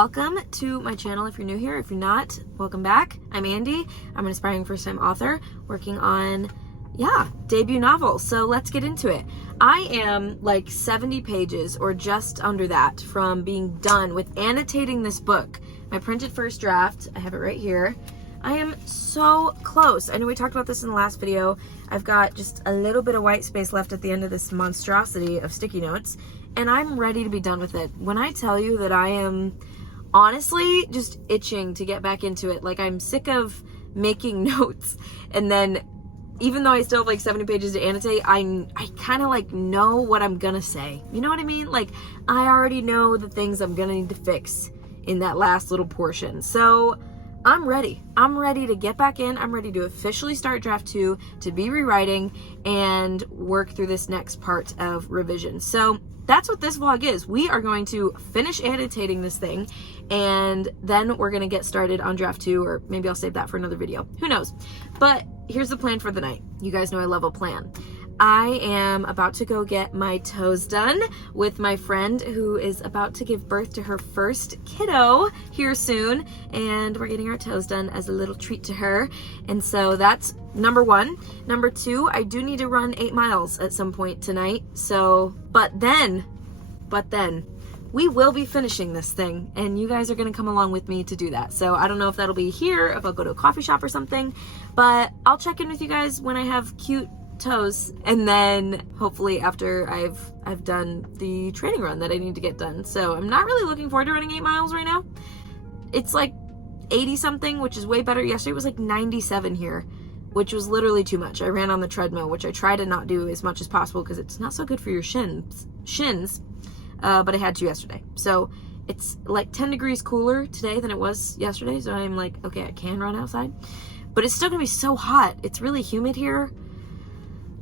welcome to my channel if you're new here. If you're not, welcome back. I'm Andy. I'm an aspiring first-time author working on, debut novel. So let's get into it. I am like 70 pages or just under that from being done with annotating this book. My printed first draft, I have it right here. I am so close. I know we talked about this in the last video. I've got just a little bit of white space left at the end of this monstrosity of sticky notes, and I'm ready to be done with it. When I tell you that I am honestly just itching to get back into it, like I'm sick of making notes, and then even though I still have like 70 pages to annotate, I kind of like know what I'm gonna say. You know what I mean? Like I already know the things I'm gonna need to fix in that last little portion. So I'm ready. I'm ready to get back in. I'm ready to officially start draft 2, to be rewriting and work through this next part of revision. So that's what this vlog is. We are going to finish annotating this thing, and then we're going to get started on draft 2, or maybe I'll save that for another video. Who knows? But here's the plan for the night. You guys know I love a plan. I am about to go get my toes done with my friend who is about to give birth to her first kiddo here soon, and we're getting our toes done as a little treat to her. And so that's number 1. Number 2, I do need to run 8 miles at some point tonight. So, but then we will be finishing this thing, and you guys are gonna come along with me to do that. So I don't know if that'll be here, if I'll go to a coffee shop or something, but I'll check in with you guys when I have cute toes, and then hopefully after I've done the training run that I need to get done. So I'm not really looking forward to running 8 miles right now. It's like 80 something, which is way better. Yesterday it was like 97 here, which was literally too much. I ran on the treadmill, which I try to not do as much as possible because it's not so good for your shins. But I had to yesterday. So it's like 10 degrees cooler today than it was yesterday. So I'm like, okay, I can run outside, but it's still gonna be so hot. It's really humid here.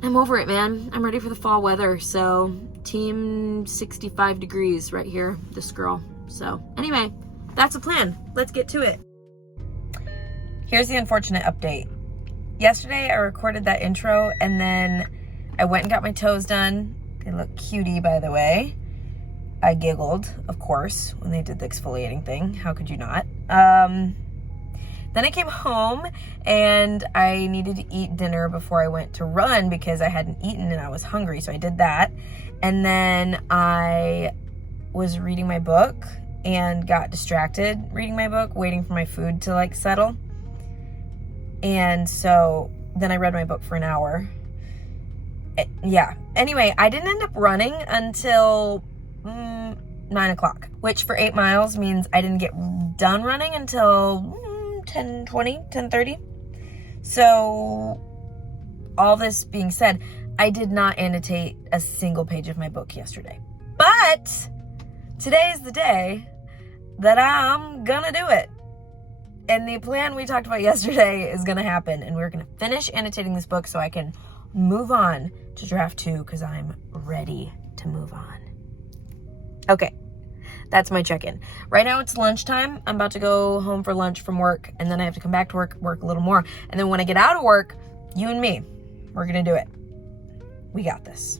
I'm over it, man. I'm ready for the fall weather. So team 65 degrees right here, this girl. So anyway, that's the plan. Let's get to it. Here's the unfortunate update. Yesterday I recorded that intro, and then I went and got my toes done. They look cutie, by the way. I giggled, of course, when they did the exfoliating thing. How could you not? Then I came home and I needed to eat dinner before I went to run because I hadn't eaten and I was hungry, so I did that. And then I was reading my book and got distracted reading my book, waiting for my food to like settle. And so then I read my book for an hour. Anyway, I didn't end up running until 9 o'clock, which for 8 miles means I didn't get done running until 10:30. So all this being said, I did not annotate a single page of my book yesterday, but today is the day that I'm gonna do it. And the plan we talked about yesterday is gonna happen, and we're gonna finish annotating this book so I can move on to draft 2 because I'm ready to move on. Okay, that's my check-in. Right now it's lunchtime. I'm about to go home for lunch from work, and then I have to come back to work a little more. And then when I get out of work, you and me, we're gonna do it. We got this.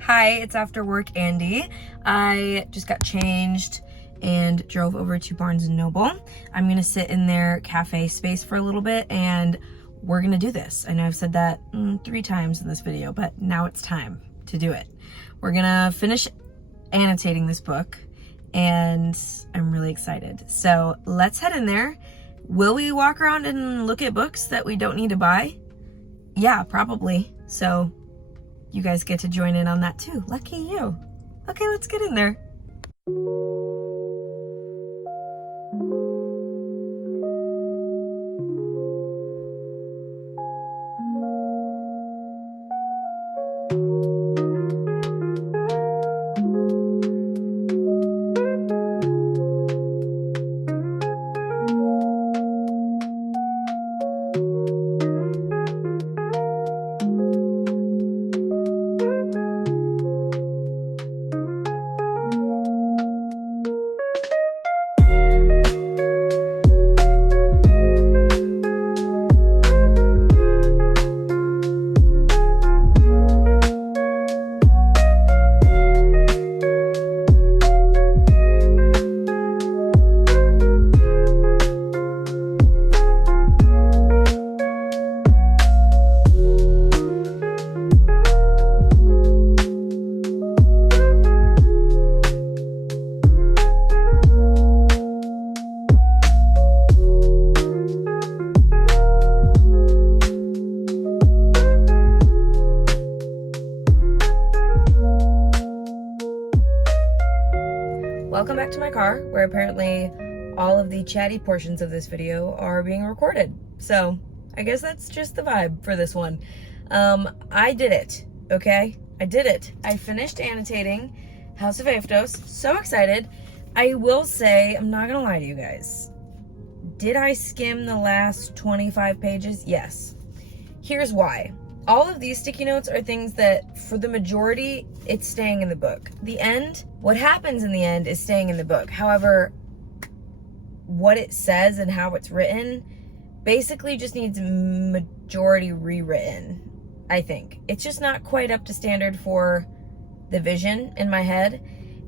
Hi, it's after work Andy. I just got changed and drove over to Barnes & Noble. I'm gonna sit in their cafe space for a little bit, and we're gonna do this. I know I've said that 3 times in this video, but now it's time to do it. We're gonna finish annotating this book, and I'm really excited. So let's head in there. Will we walk around and look at books that we don't need to buy? Yeah, probably. So you guys get to join in on that too. Lucky you. Okay, let's get in there. back to my car, where apparently all of the chatty portions of this video are being recorded. So I guess that's just the vibe for this one. I did it, okay? I did it. I finished annotating House of Aptos. So excited. I will say, I'm not gonna lie to you guys. Did I skim the last 25 pages? Yes. Here's why. All of these sticky notes are things that, for the majority, it's staying in the book. The end, what happens in the end is staying in the book. However, what it says and how it's written basically just needs majority rewritten, I think. It's just not quite up to standard for the vision in my head.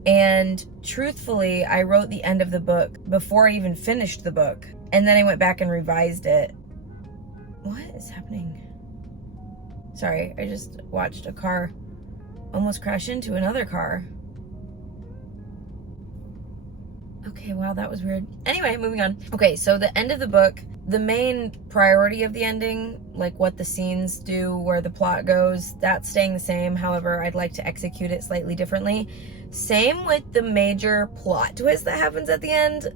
And truthfully, I wrote the end of the book before I even finished the book. And then I went back and revised it. What is happening? Sorry, I just watched a car almost crash into another car. Okay, wow, that was weird. Anyway, moving on. Okay, so the end of the book, the main priority of the ending, like what the scenes do, where the plot goes, that's staying the same. However, I'd like to execute it slightly differently. Same with the major plot twist that happens at the end.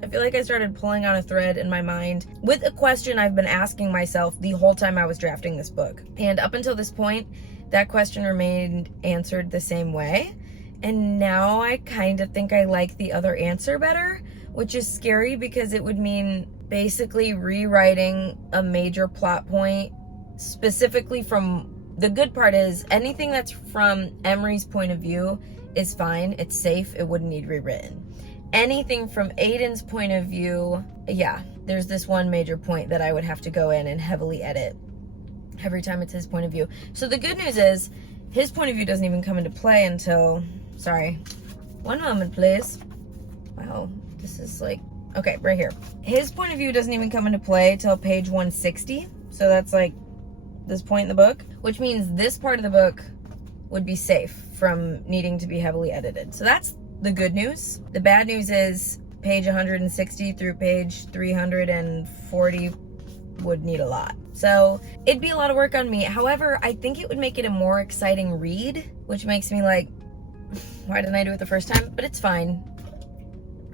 I feel like I started pulling on a thread in my mind with a question I've been asking myself the whole time I was drafting this book. And up until this point, that question remained answered the same way. And now I kind of think I like the other answer better, which is scary because it would mean basically rewriting a major plot point specifically from, the good part is anything that's from Emery's point of view is fine. It's safe. It wouldn't need rewritten. Anything from Aiden's point of view, yeah, there's this one major point that I would have to go in and heavily edit every time it's his point of view. So the good news is his point of view doesn't even come into play until, sorry, one moment please. Wow, this is like, okay, right here. His point of view doesn't even come into play till page 160. So that's like this point in the book, which means this part of the book would be safe from needing to be heavily edited. So that's the good news. The bad news is page 160 through page 340 would need a lot. So it'd be a lot of work on me. However, I think it would make it a more exciting read, which makes me like, why didn't I do it the first time? But it's fine.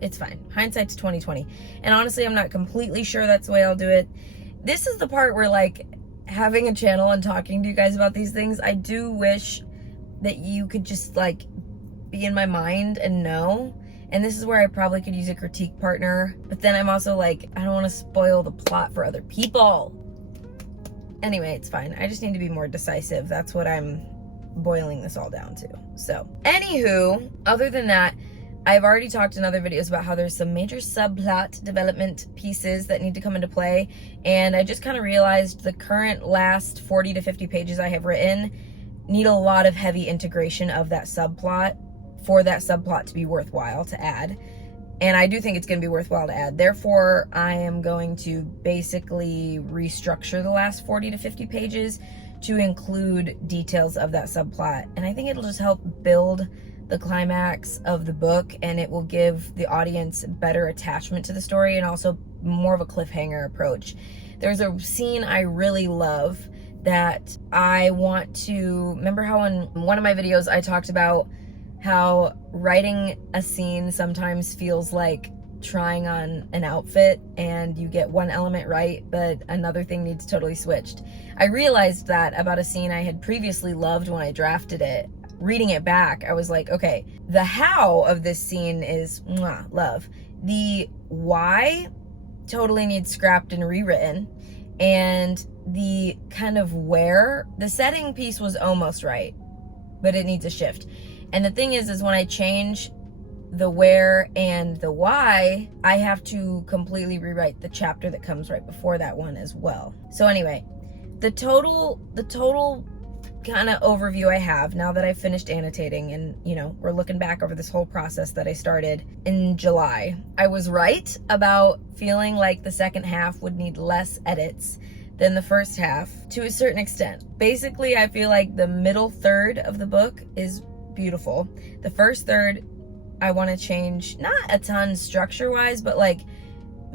It's fine. Hindsight's 20/20. And honestly, I'm not completely sure that's the way I'll do it. This is the part where, like, having a channel and talking to you guys about these things, I do wish that you could just like be in my mind and know. And this is where I probably could use a critique partner, but then I'm also like, I don't want to spoil the plot for other people. Anyway, it's fine. I just need to be more decisive. That's what I'm boiling this all down to. So anywho, other than that, I've already talked in other videos about how there's some major subplot development pieces that need to come into play. And I just kind of realized the current last 40 to 50 pages I have written need a lot of heavy integration of that subplot for that subplot to be worthwhile to add. And I do think it's going to be worthwhile to add. Therefore, I am going to basically restructure the last 40 to 50 pages to include details of that subplot. And I think it'll just help build the climax of the book, and it will give the audience better attachment to the story and also more of a cliffhanger approach. There's a scene I really love that I want to, remember how in one of my videos I talked about how writing a scene sometimes feels like trying on an outfit and you get one element right, but another thing needs totally switched. I realized that about a scene I had previously loved when I drafted it. Reading it back, I was like, okay, the how of this scene is mwah, love. The why totally needs scrapped and rewritten. And the kind of where, the setting piece was almost right, but it needs a shift. And the thing is when I change the where and the why, I have to completely rewrite the chapter that comes right before that one as well. So anyway, the total kind of overview I have now that I've finished annotating, and you know, we're looking back over this whole process that I started in July. I was right about feeling like the second half would need less edits than the first half to a certain extent. Basically, I feel like the middle third of the book is beautiful. The first third, I want to change, not a ton structure-wise, but like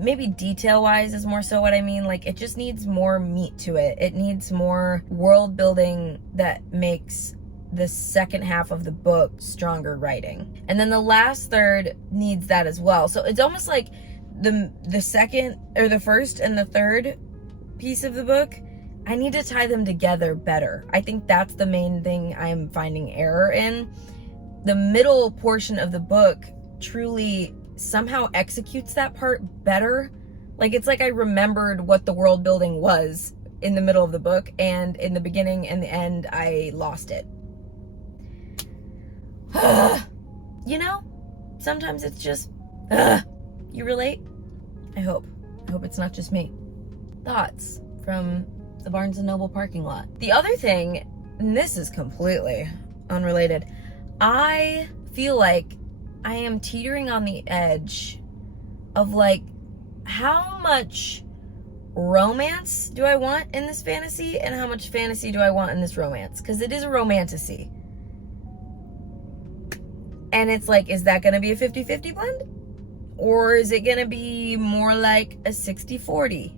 maybe detail-wise is more so what I mean. Like, it just needs more meat to it. It needs more world building that makes the second half of the book stronger writing. And then the last third needs that as well. So it's almost like the second or the first and the third piece of the book, I need to tie them together better. I think that's the main thing I'm finding error in. The middle portion of the book truly somehow executes that part better. Like, it's like I remembered what the world building was in the middle of the book, and in the beginning and the end, I lost it. You know, sometimes it's just, you relate? I hope it's not just me. Thoughts from the Barnes & Noble parking lot. The other thing, and this is completely unrelated, I feel like I am teetering on the edge of like, how much romance do I want in this fantasy and how much fantasy do I want in this romance? Because it is a romantasy. And it's like, is that going to be a 50-50 blend? Or is it going to be more like a 60-40?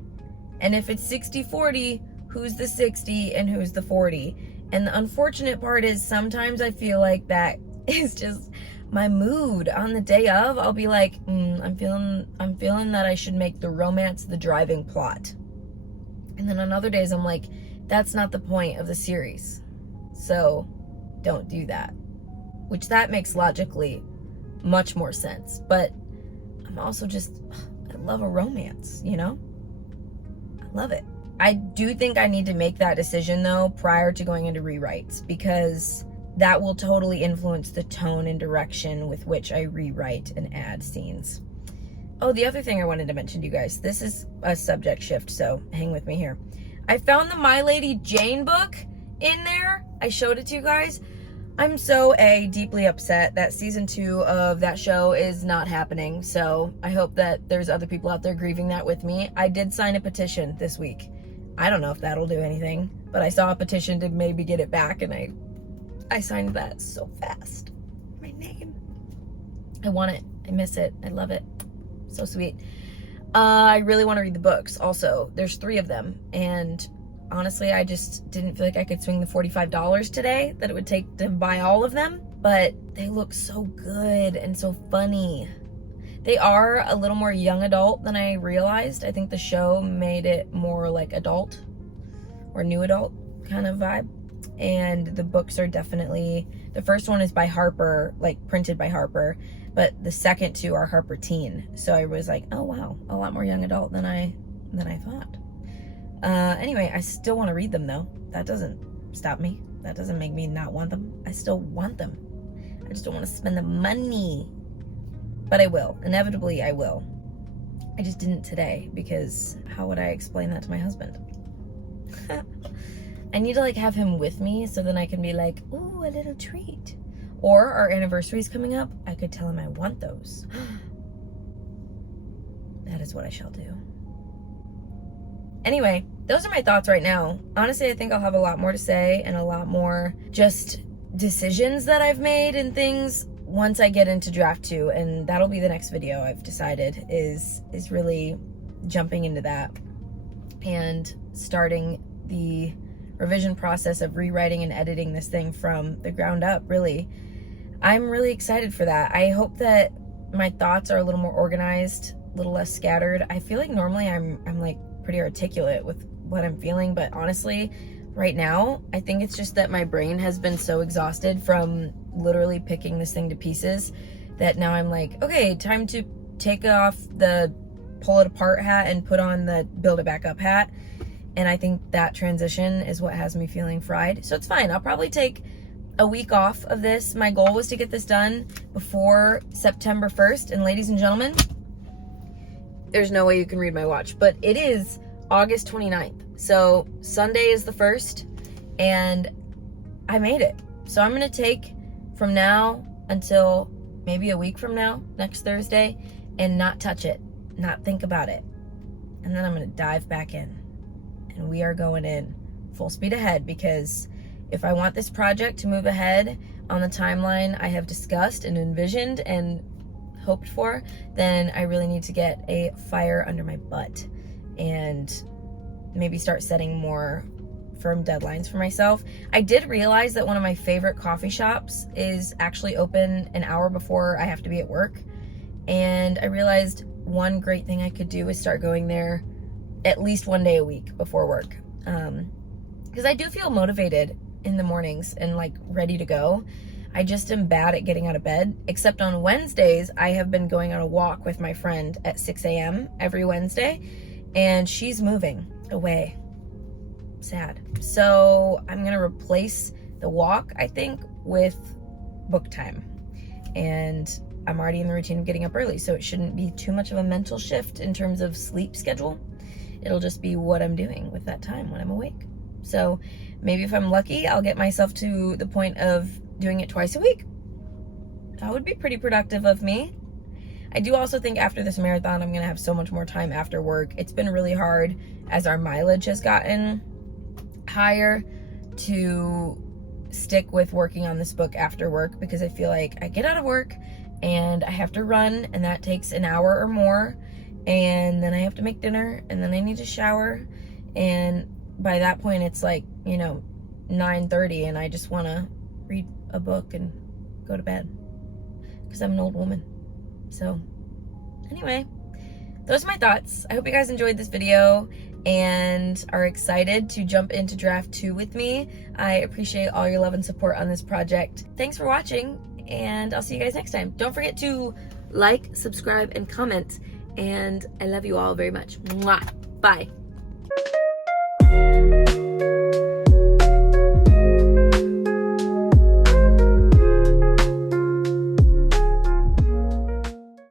And if it's 60-40, who's the 60 and who's the 40? And the unfortunate part is sometimes I feel like that is just my mood. On the day of, I'll be like, I'm feeling that I should make the romance the driving plot. And then on other days, I'm like, that's not the point of the series. So don't do that. Which that makes logically much more sense. But I'm also just, I love a romance, you know? I love it. I do think I need to make that decision though prior to going into rewrites, because that will totally influence the tone and direction with which I rewrite and add scenes. Oh, the other thing I wanted to mention to you guys, this is a subject shift, so hang with me here. I found the My Lady Jane book in there. I showed it to you guys. I'm so deeply upset that season 2 of that show is not happening. So I hope that there's other people out there grieving that with me. I did sign a petition this week. I don't know if that'll do anything, but I saw a petition to maybe get it back, and I signed that so fast. My name. I want it. I miss it. I love it. So sweet. I really want to read the books also. There's 3 of them, and honestly, I just didn't feel like I could swing the $45 today that it would take to buy all of them, but they look so good and so funny. They are a little more young adult than I realized. I think the show made it more like adult or new adult kind of vibe. And the books are definitely, the first one is by Harper, like printed by Harper, but the second 2 are Harper Teen. So I was like, oh wow, a lot more young adult than I thought. Anyway, I still want to read them though. That doesn't stop me. That doesn't make me not want them. I still want them. I just don't want to spend the money. But I will. Inevitably, I will. I just didn't today, because how would I explain that to my husband? I need to like have him with me so then I can be like, ooh, a little treat. Or our anniversary's coming up. I could tell him I want those. That is what I shall do. Anyway, those are my thoughts right now. Honestly, I think I'll have a lot more to say and a lot more just decisions that I've made and things once I get into draft 2, and that'll be the next video I've decided is really jumping into that and starting the revision process of rewriting and editing this thing from the ground up, really. I'm really excited for that. I hope that my thoughts are a little more organized, a little less scattered. I feel like normally I'm like pretty articulate with what I'm feeling, but honestly, right now, I think it's just that my brain has been so exhausted from literally picking this thing to pieces that now I'm like, okay, time to take off the pull it apart hat and put on the build it back up hat. And I think that transition is what has me feeling fried. So it's fine. I'll probably take a week off of this. My goal was to get this done before September 1st. And ladies and gentlemen, there's no way you can read my watch, but it is August 29th. So Sunday is the 1st, and I made it. So I'm going to take from now until maybe a week from now, next Thursday, and not touch it, not think about it. And then I'm going to dive back in. And we are going in full speed ahead, because if I want this project to move ahead on the timeline I have discussed and envisioned and hoped for, then I really need to get a fire under my butt and maybe start setting more firm deadlines for myself. I did realize that one of my favorite coffee shops is actually open an hour before I have to be at work. And I realized one great thing I could do is start going there at least one day a week before work. Because I do feel motivated in the mornings and like ready to go. I just am bad at getting out of bed, except on Wednesdays, I have been going on a walk with my friend at 6 a.m. every Wednesday, and she's moving away. Sad. So I'm gonna replace the walk, I think, with book time. And I'm already in the routine of getting up early, so it shouldn't be too much of a mental shift in terms of sleep schedule. It'll just be what I'm doing with that time when I'm awake. So maybe if I'm lucky, I'll get myself to the point of doing it twice a week. That would be pretty productive of me. I do also think after this marathon, I'm gonna have so much more time after work. It's been really hard as our mileage has gotten higher to stick with working on this book after work, because I feel like I get out of work and I have to run, and that takes an hour or more, and then I have to make dinner, and then I need to shower, and by that point it's like, 9:30, and I just want to read a book and go to bed because I'm an old woman. So anyway, those are my thoughts. I hope you guys enjoyed this video and are excited to jump into draft 2 with me. I appreciate all your love and support on this project. Thanks for watching, and I'll see you guys next time. Don't forget to like, subscribe, and comment, and I love you all very much. Mwah. Bye.